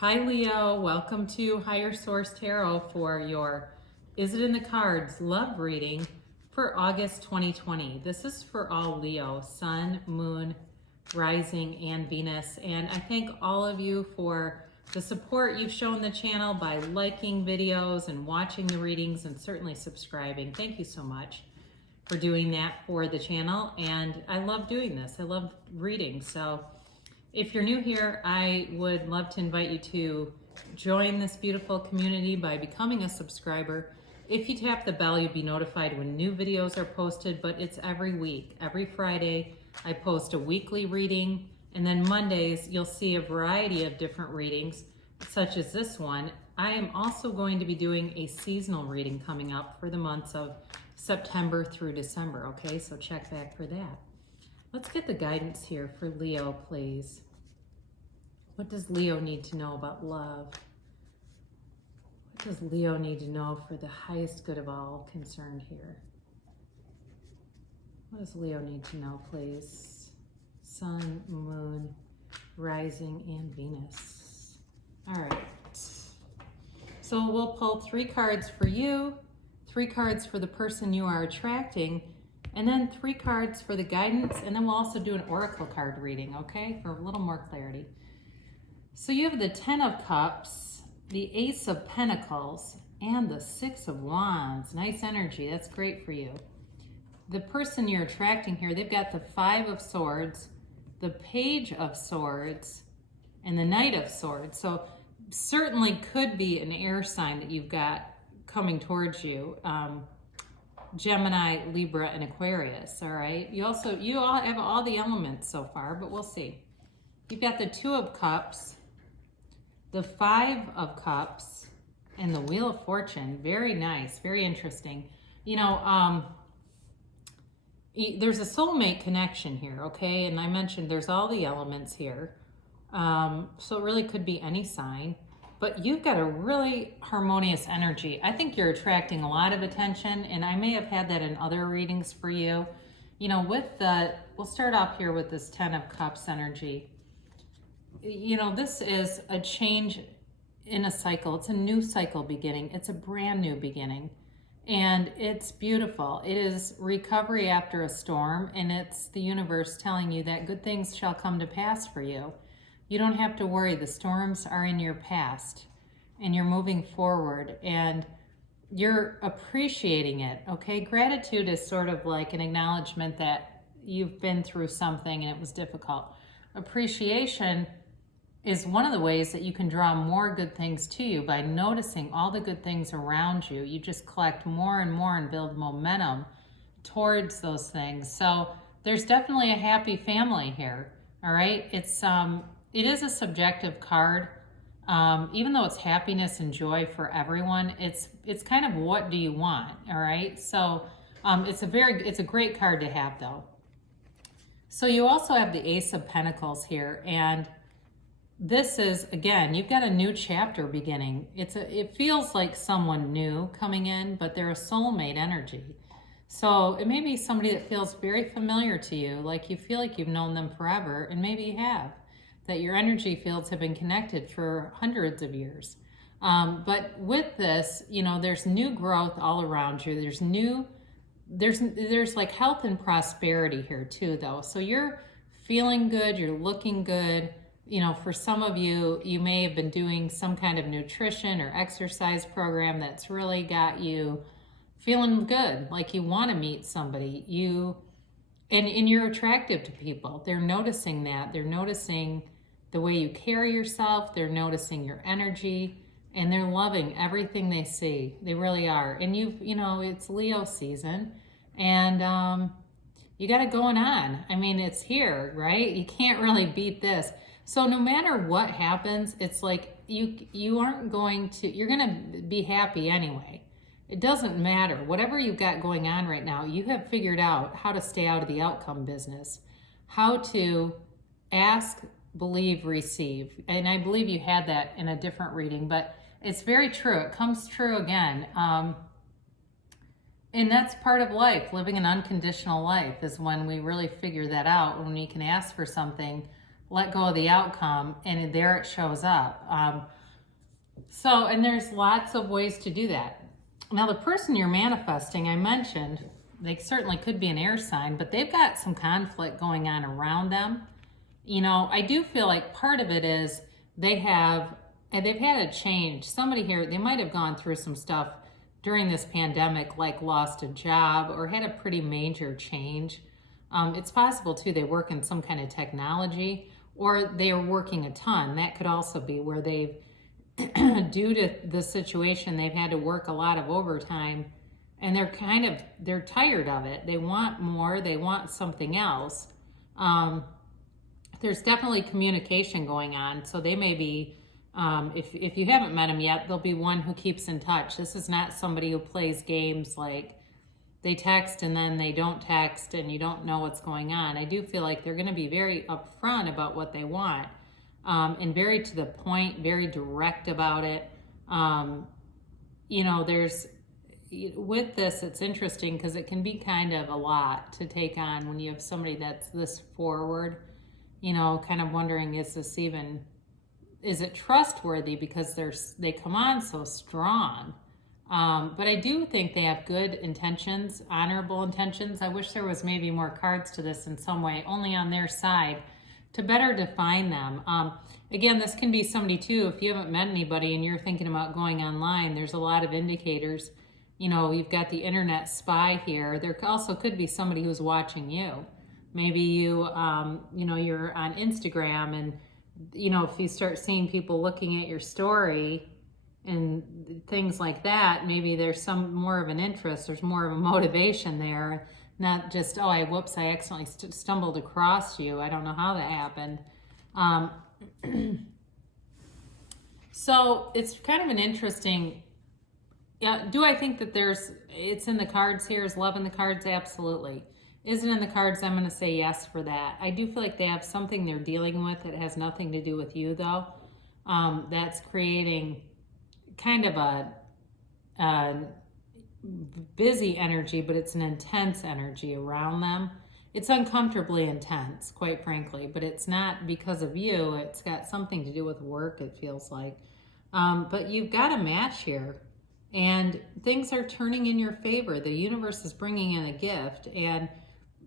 Hi Leo, welcome to Higher Source Tarot for your Is It in the Cards love reading for August 2020. This is for all Leo, Sun, Moon, Rising, and Venus. And I thank all of you for the support you've shown the channel by liking videos and watching the readings and certainly subscribing. Thank you so much for doing that for the channel. And I love doing this. I love reading. So if you're new here, I would love to invite you to join this beautiful community by becoming a subscriber. If you tap the bell, you'll be notified when new videos are posted, but it's every week. Every Friday, I post a weekly reading, and then Mondays, you'll see a variety of different readings, such as this one. I am also going to be doing a seasonal reading coming up for the months of September through December, okay? So check back for that. Let's get the guidance here for Leo, please. What does Leo need to know about love? What does Leo need to know for the highest good of all concerned here? What does Leo need to know, please? Sun, Moon, Rising, and Venus. All right. So we'll pull 3 cards for you, 3 cards for the person you are attracting, and then 3 cards for the guidance, and then we'll also do an oracle card reading, okay, for a little more clarity. So you have the 10 of Cups, the Ace of Pentacles, and the 6 of Wands. Nice energy. That's great for you. The person you're attracting here, they've got the 5 of Swords, the Page of Swords, and the Knight of Swords. So certainly could be an air sign that you've got coming towards you. Gemini, Libra, and Aquarius, all right? You all have all the elements so far, but we'll see. You've got the 2 of Cups, the 5 of Cups, and the Wheel of Fortune. Very nice, very interesting. You know, there's a soulmate connection here, okay? And I mentioned there's all the elements here. So it really could be any sign. But you've got a really harmonious energy. I think you're attracting a lot of attention, and I may have had that in other readings for you. You know, we'll start off here with this 10 of Cups energy. You know, this is a change in a cycle. It's a new cycle beginning. It's a brand new beginning, and it's beautiful. It is recovery after a storm, and it's the universe telling you that good things shall come to pass for you. You don't have to worry. The storms are in your past and you're moving forward and you're appreciating it, okay? Gratitude is sort of like an acknowledgement that you've been through something and it was difficult. Appreciation is one of the ways that you can draw more good things to you by noticing all the good things around you. You just collect more and more and build momentum towards those things. So there's definitely a happy family here, all right? It is a subjective card. Even though it's happiness and joy for everyone, it's kind of what do you want, all right? So it's a great card to have though. So you also have the Ace of Pentacles here, and this is, again, you've got a new chapter beginning. It feels like someone new coming in, but they're a soulmate energy. So it may be somebody that feels very familiar to you, like you feel like you've known them forever, and maybe you have. That your energy fields have been connected for hundreds of years. But with this, you know, there's new growth all around you. There's like health and prosperity here too, though. So you're feeling good, you're looking good. You know, for some of you, you may have been doing some kind of nutrition or exercise program that's really got you feeling good, like you want to meet somebody. And you're attractive to people. They're noticing that. They're noticing the way you carry yourself, they're noticing your energy, and they're loving everything they see. They really are. And you know, it's Leo season, and you got it going on. I mean, it's here, right? You can't really beat this. So no matter what happens, it's like you aren't going to, you're going to be happy anyway. It doesn't matter. Whatever you've got going on right now, you have figured out how to stay out of the outcome business, how to ask, believe, receive. And I believe you had that in a different reading, but it's very true. It comes true again. And that's part of life. Living an unconditional life is when we really figure that out, when we can ask for something let go of the outcome, and there it shows up. And there's lots of ways to do that. Now, the person you're manifesting, I mentioned, they certainly could be an air sign, but they've got some conflict going on around them. You know, I do feel like part of it is they've had a change. Somebody here, they might have gone through some stuff during this pandemic, like lost a job or had a pretty major change. It's possible too they work in some kind of technology, or they are working a ton. That could also be where they've, due to the situation, they've had to work a lot of overtime, and they're tired of it. They want more, they want something else. There's definitely communication going on. So they may be, if you haven't met them yet, there'll be one who keeps in touch. This is not somebody who plays games like they text and then they don't text and you don't know what's going on. I do feel like they're going to be very upfront about what they want, and very to the point, very direct about it. You know, with this, it's interesting because it can be kind of a lot to take on when you have somebody that's this forward, you know, kind of wondering, is it trustworthy, because they come on so strong. But I do think they have good intentions, honorable intentions. I wish there was maybe more cards to this in some way, only on their side, to better define them. Again, this can be somebody too, if you haven't met anybody and you're thinking about going online, there's a lot of indicators. You know, you've got the internet spy here. There also could be somebody who's watching you. Maybe you know, you're on Instagram, and, you know, if you start seeing people looking at your story and things like that, maybe there's some more of an interest, there's more of a motivation there, not just, oh, I accidentally stumbled across you. I don't know how that happened. So it's kind of an interesting, yeah. Do I think that it's in the cards here? Is love in the cards? Absolutely. Is it in the cards? I'm going to say yes for that. I do feel like they have something they're dealing with that has nothing to do with you, though. That's creating kind of a busy energy, but it's an intense energy around them. It's uncomfortably intense, quite frankly, but it's not because of you. It's got something to do with work, it feels like. But you've got a match here, and things are turning in your favor. The universe is bringing in a gift, and,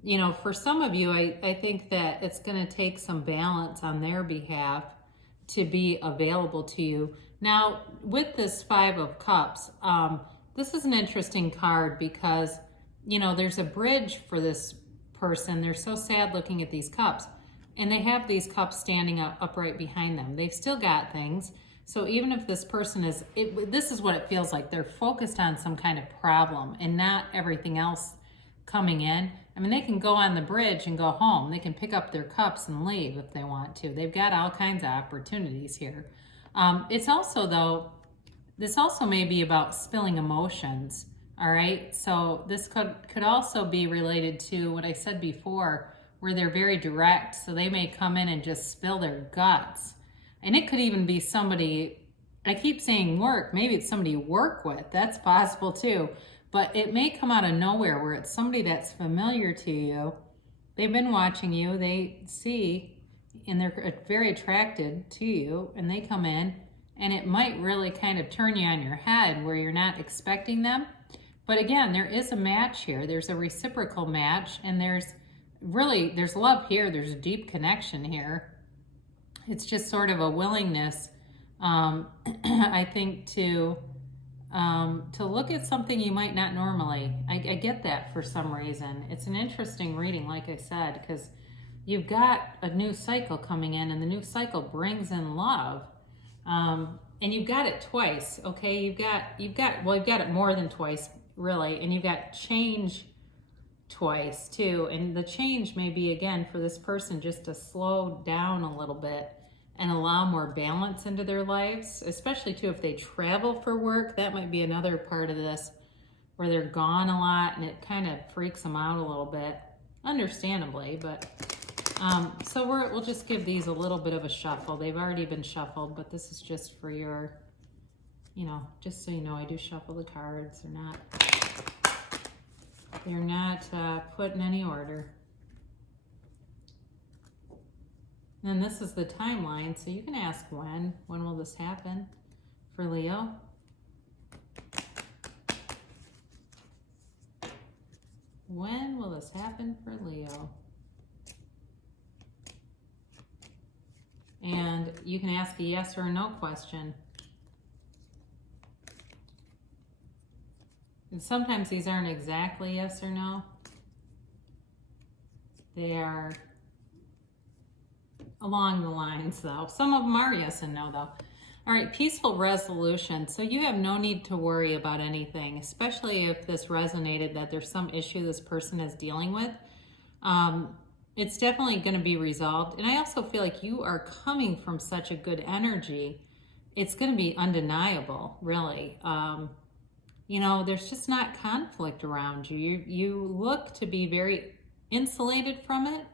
you know, for some of you, I think that it's going to take some balance on their behalf to be available to you. Now, with this Five of Cups, this is an interesting card because, you know, there's a bridge for this person. They're so sad looking at these cups, and they have these cups standing upright behind them. They've still got things. So even if this person this is what it feels like. They're focused on some kind of problem and not everything else coming in. I mean, they can go on the bridge and go home. They can pick up their cups and leave if they want to. They've got all kinds of opportunities here. It's also, though, this also may be about spilling emotions, all right? So this could also be related to what I said before, where they're very direct. So they may come in and just spill their guts. And it could even be somebody, I keep saying work, maybe it's somebody you work with. That's possible too. But it may come out of nowhere where it's somebody that's familiar to you. They've been watching you, they see, and they're very attracted to you, and they come in, and it might really kind of turn you on your head where you're not expecting them. But again, there is a match here. There's a reciprocal match, and there's love here. There's a deep connection here. It's just sort of a willingness, I think, to look at something you might not normally. I get that for some reason. It's an interesting reading, like I said, because you've got a new cycle coming in, and the new cycle brings in love. And you've got it twice, okay? You've got it more than twice, really, and you've got change twice too. And the change may be, again, for this person just to slow down a little bit and allow more balance into their lives, especially too if they travel for work. That might be another part of this, where they're gone a lot and it kind of freaks them out a little bit, understandably. But so we'll just give these a little bit of a shuffle. They've already been shuffled, but this is just for your, you know, just so you know, I do shuffle the cards. They're not put in any order. And this is the timeline, so you can ask when. When will this happen for Leo? When will this happen for Leo? And you can ask a yes or a no question. And sometimes these aren't exactly yes or no. They are along the lines, though. Some of them are yes and no, though. All right, peaceful resolution. So you have no need to worry about anything, especially if this resonated that there's some issue this person is dealing with. It's definitely going to be resolved. And I also feel like you are coming from such a good energy. It's going to be undeniable, really. You know, there's just not conflict around you. You look to be very insulated from it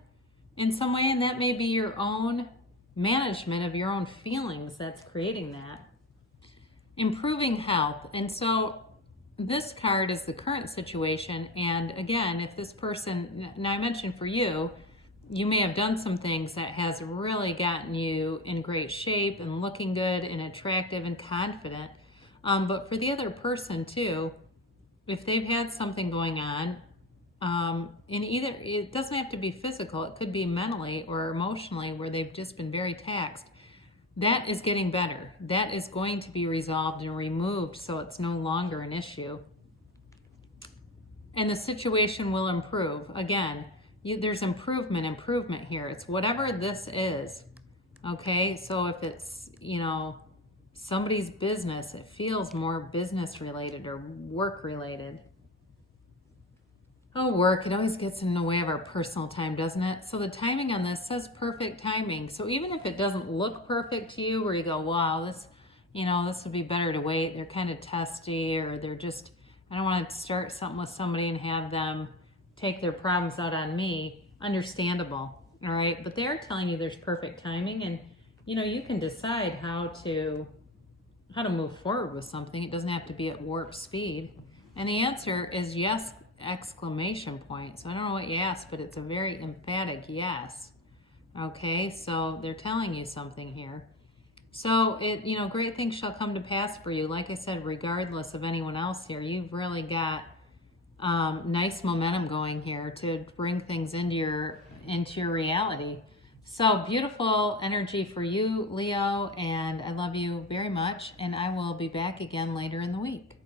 in some way, and that may be your own management of your own feelings that's creating that. Improving health. And so this card is the current situation. And again, if this person, now I mentioned for you, you may have done some things that has really gotten you in great shape and looking good and attractive and confident. But for the other person too, if they've had something going on, in either, it doesn't have to be physical, it could be mentally or emotionally where they've just been very taxed. That is getting better. That is going to be resolved and removed so it's no longer an issue. And the situation will improve. Again, there's improvement here. It's whatever this is. Okay, so if it's, you know, somebody's business, it feels more business related or work related. Oh, work, it always gets in the way of our personal time, doesn't it? So the timing on this says perfect timing. So even if it doesn't look perfect to you, where you go, wow, this, you know, this would be better to wait. They're kind of testy, or they're just, I don't want to start something with somebody and have them take their problems out on me. Understandable, all right? But they're telling you there's perfect timing, and, you know, you can decide how to move forward with something. It doesn't have to be at warp speed. And the answer is yes, exclamation point. So I don't know what you asked, but it's a very emphatic yes. Okay, so they're telling you something here. So it, you know, great things shall come to pass for you. Like I said, regardless of anyone else here, you've really got nice momentum going here to bring things into your reality. So beautiful energy for you, Leo, and I love you very much, and I will be back again later in the week.